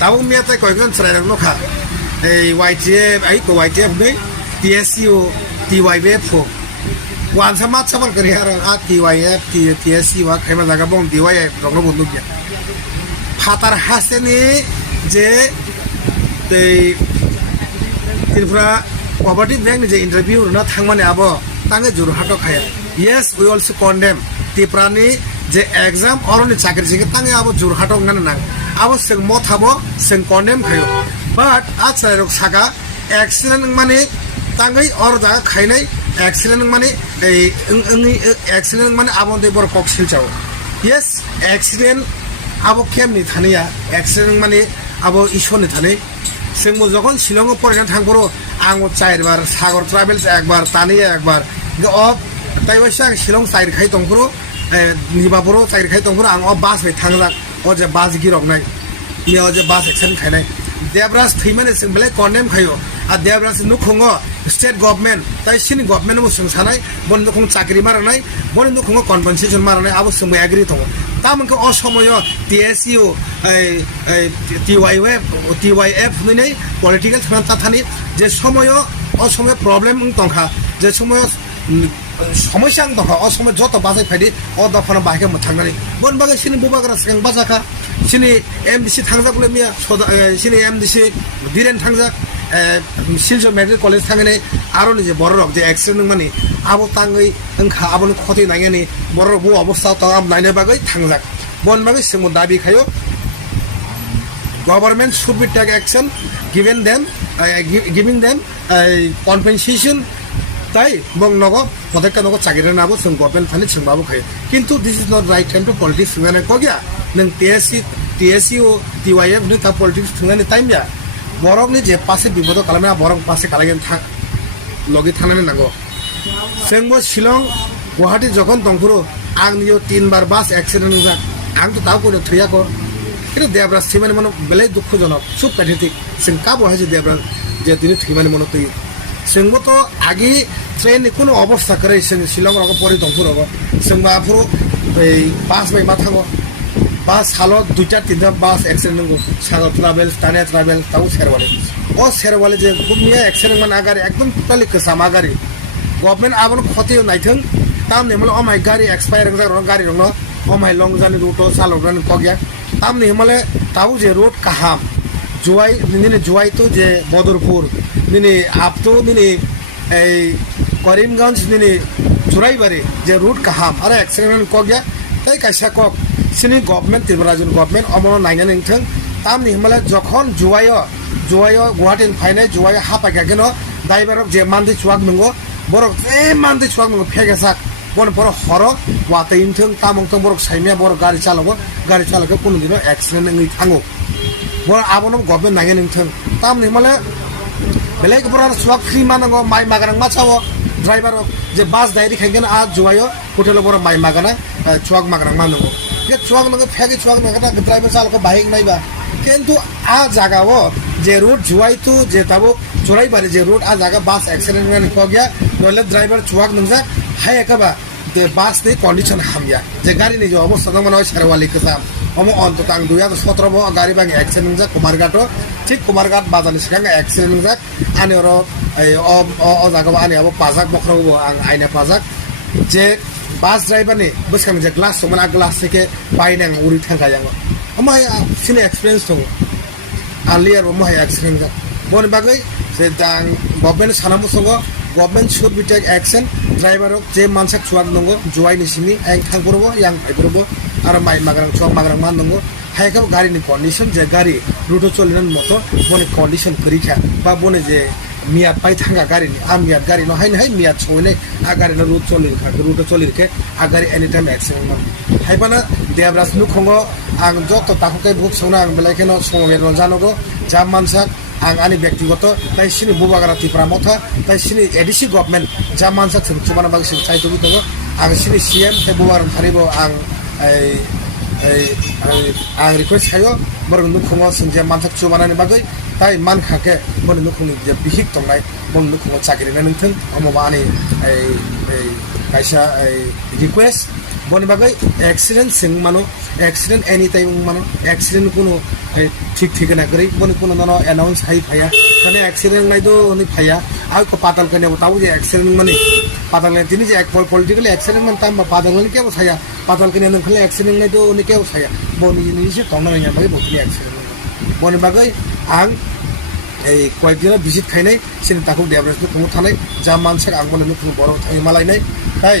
তাও মিয়াতে কয়েকজন ছেড়ে নখা এই YTF ai ko YTF nei TSU TYF wan sama sama kerja orang TYF TSU wa kaya mana gabung TYF orang bundu dia fatar hasil ni je Tripura cooperative bank ni je interview na thangmane abo tange Jorhato khaya yes we also condemn Tripura ni je exam or ni chakri je tange abo Jorhato ngana nang abo seng mo thabo seng condemn khayo but acha rok saka accident mane tangai or jaga khainai accident mane ei accident mane abo de bor kok sil chao yes accident abo kemni thaniya accident mane abo ishone thane sengmo যখন শিলং পরে থাকবো আঙো চারবার সাগর travels একবার তানিয়া একবার of তাই বসে আং শিলং চাইর খাই তংপুরো নিবাপুরো চাইর খাই তংপুরো আং অফ বাস থাকলাক ও যে বাস গিরক নাই নিয়ে যে বাস অ্যাক্সিডেন্ট খাইনাই দেবরাজ থৈমানে जों बेलाय कन्डेम खायो आ देबराज नुखुङो स्टेट गभर्नमेन्ट ताइ सिनि गभर्नमेन्ट मो जों सानाय बन नुखुङ चाकरि मारनाय बन नुखुङो कम्पेन्सेसन मारनाय आबो जों एग्री दङ तामनखौ असमय TSU TYF नै पलिटिकल थानि जे समय असमय प्रब्लेम दंखा जे समय समस्या दंखा असमय जत बाजाय फाइदि अ दफाना बाहायके थांनानै बन बागै सिनि बुबाग्रा सिगां बाजाखा सिनि MDC थांजाबले मिया सिनि MDC दिरेन थांजा सिलजो मेडिकल कलेज थांगने आरो नि जे बररक जे एक्सिडेन्ट माने आबो तांगै ओंखा आबोनि खथि नायनि बररक बो अबस्था त आम नायनो बागै थांजाक बन बागै जों दाबि खायो government should be take action giving them compensation তাই বং নগো পদক্ষেপ নগো চাকরি নাবো जों गभर्नमेन्ट थानि सोंबाबो खायो किन्तु this is not right time to politics सुनानै कगिया नों TSU TYF नि ता पॉलिटिक्स सुनानै टाइम या बरकनि जे पासे बिबद खालामना बरक पासे खालायगोन था लगि थानानै नांगौ जोंबो शिलं गुवाहाटी जखन दंफुरो आंनियो 3 बार बास एक्सिडेन्ट जा आं तो ताव कोनो थैयाको किन्तु देबराज थैमाने मनो बेलाय दुखजनक सुप पेथेटिक जों का बहाय जे देबराज जे दिनै थैमाने मनो तै जोंबो तो आगि ट्रेन कोनो अवस्था करे जों शिलं रग परि दंफुरो जों माफुरो এই বাস বাই মাথাगो বাস हालो दुइटा तिनटा बास एक्सिडेन्ट नंगो सागर ट्राभेल तानिया ट्राभेल ताउ सेरवाले ओ सेरवाले जे गुमिया एक्सिडेन्ट मान आगारि एकदम टोटली कसामा गारि गभर्नमेन्ट आबन खति नायथों ताम नेमल ओ माय गारि एक्सपायर जागरो गारि रंग ओ माय लं जानि रुटो सालगरान कगिया ताम नेमले ताउ जे रोड काहाम जुवाई निने जुवाई तो जे बदरपुर निने आपतो निने এই করিমগঞ্জ নিনে চুরাইবাড়ি যে রুট কাহাম আরে অ্যাক্সিডেন্ট কগিয়া তাই কাইসা কক সিনি গভর্নমেন্ট ত্রিপুরাজন গভর্নমেন্ট অমন নাইনা নিংথों তামনি হিমালয় যখন জুয়াইও গুয়াহাটিন ফাইনাই জুয়াইও হাপাইকাগেন ড্রাইভারক যে মানদি চুয়াক নঙ্গো বরক এ মানদি চুয়াক নঙ্গো ফেগেসাক বন বড় হর ওয়াতে ইনথों তামংথों বরক সাইমিয়া বড় গাড়ি চালকে কোনদিনও অ্যাক্সিডেন্ট নই থাঙ্গো বড় আবনো গভর্নমেন্ট নাইনা নিংथों তামনি হিমালয় बेलेग बरा सुवाक फ्री मानगो माइ मागारां माचावो ड्राइवर जे बास डायरी खायगोन आ जुवायो होटेल बरा माइ मागाना सुवाक मागारां मानगो जे सुवाक नगो फेगे सुवाक नगो ड्राइवर चालको बाइक नाइबा किन्तु आ जागाओ जे रोड जुवाइतु जे ताबो चुराइबारि जे रोड आ जागा बास एक्सिडेंट ने कगिया नले ड्राइवर सुवाक नंजा हायकाबा दे बास नि कंडीशन हामिया जे गाड़ी नि जो अवस्था दङ न सेरवाली कसाम अमो अन्त तां 2017 गाड़ी बांग एक्सिडेंट जा कुमारघाटो ठीक कुमारघाट बाजारनि सिगां एक्सिडेंट जा आनि अर अ जागाबा आनि अब पाजाक बखराबो आं आइना पाजाक जे बास ड्राइवर नि बसखां जे ग्लास समना ग्लास सेके बायनां उरि थांगायां अमाय सिने एक्सपीरियंस दङ आलियर अमाय एक्सिडेंट जा बन बागै जे दां गभर्नमेन्ट सानामो संग government should be take action driver जे मानसाक सुवाक नंगो जुवाइनि सिनि आं थांबरबो यां फाइबरबो आरो माइ मागारां सुवाक मागारां मान नंगो हायका गारिनि कन्डिशन जे गारि रुटो चलिनान मतो बनि कन्डिशन करिखा बा बने जे मियाद पाइ थांगा गारिनि आ मियाद गारि न हायनो हाय मियाद सौनै आ गारिनो रुट चलिरखा रुटो चलिरखे आ गारि एनी टाइम एक्सिडेंट मान हायबाना देबराज नुखङो आं जत ताखुकै बुक सौना आं बेलायखेनो समगे रंजानगो जा मानसा आं आनि व्यक्तिगत ताइ सिनि बुबाग्रा तिफ्रा मथा ताइ सिनि एडिसि गभर्नमेन्ट जा मानसा चुमाना बागै सिं चाइतुबि दङ आं सिनि CM ते बुबारन थारिबो आं आं रिक्वेस्ट खायो बरं नुखङो संजे मानसा चुमानानि बागै ताइ मान खाके बरं नुखङनि जे बिहिक दंनाय बरं नुखङो चाकरि नंथों अमबा आनि कायसा request boni bagai accident sing mano accident anytime mano accident kuno ঠিক ঠিকানা করে বনি কোনো নানো অ্যানাউন্স হাই ফায়া মানে অ্যাক্সিডেন্ট নাই তো উনি ফায়া আর পাতাল কেন তাও যে অ্যাক্সিডেন্ট মানে পাতাল তিনি যে এক পলিটিক্যালি অ্যাক্সিডেন্ট মানে তাম পাতাল মানে কেউ ছায়া পাতাল কেন খেলে অ্যাক্সিডেন্ট নাই তো উনি কেউ ছায়া বনি জিনিসে তংনা নাই বাকি বনি অ্যাক্সিডেন্ট বনি বাগাই আং এই কয়েকদিনের ভিজিট খাইনাই সেদিন তাকে ডেভেলপমেন্ট কোনো থানাই যা মানসিক আগ বলে কোনো বড় থাই মালাইনাই তাই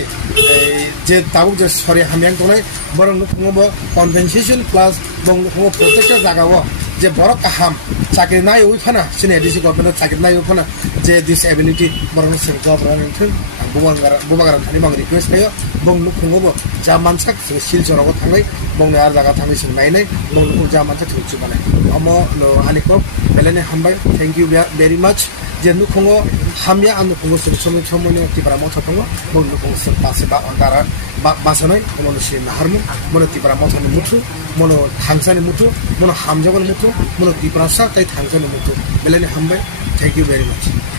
এই যে তাও যে সরি হামিয়াং দনাই বড় নুকুমবো কম্পেনসেশন প্লাস বং নুকুমবো প্রত্যেকটা জায়গাও যে বড় কাহাম চাকরি নাই ওইখানা সিনে এডিসি গভর্নমেন্ট চাকরি নাই ওইখানা যে ডিসএবিলিটি বড় সেন্ট্রাল গভর্নমেন্ট বুবাগারান थानी बंग रिक्वेस्ट खायो बंग नुकुमबो जा मानसाक सिलचराव थांनाय बंग आर जागा थांनाय सिं नायनाय बंग नुकु जा मानसा थुचु बानाय अमो नो हालिकप बेलेने हामबाय थैंक यू वेरी मच जे नुकुंगो हामिया आन नुकुंगो सुरसमनि समनि तिब्रा मथा दङ बंग नुकुंगो सर पासे बा अंदारा बासनाय मनो सि नाहारमु मनो तिब्रा मथानि मुथु मनो थांसानि मुथु मनो हामजागनि मुथु मनो तिब्रा सा ताय थांसानि मुथु बेलेने हामबाय थैंक यू वेरी मच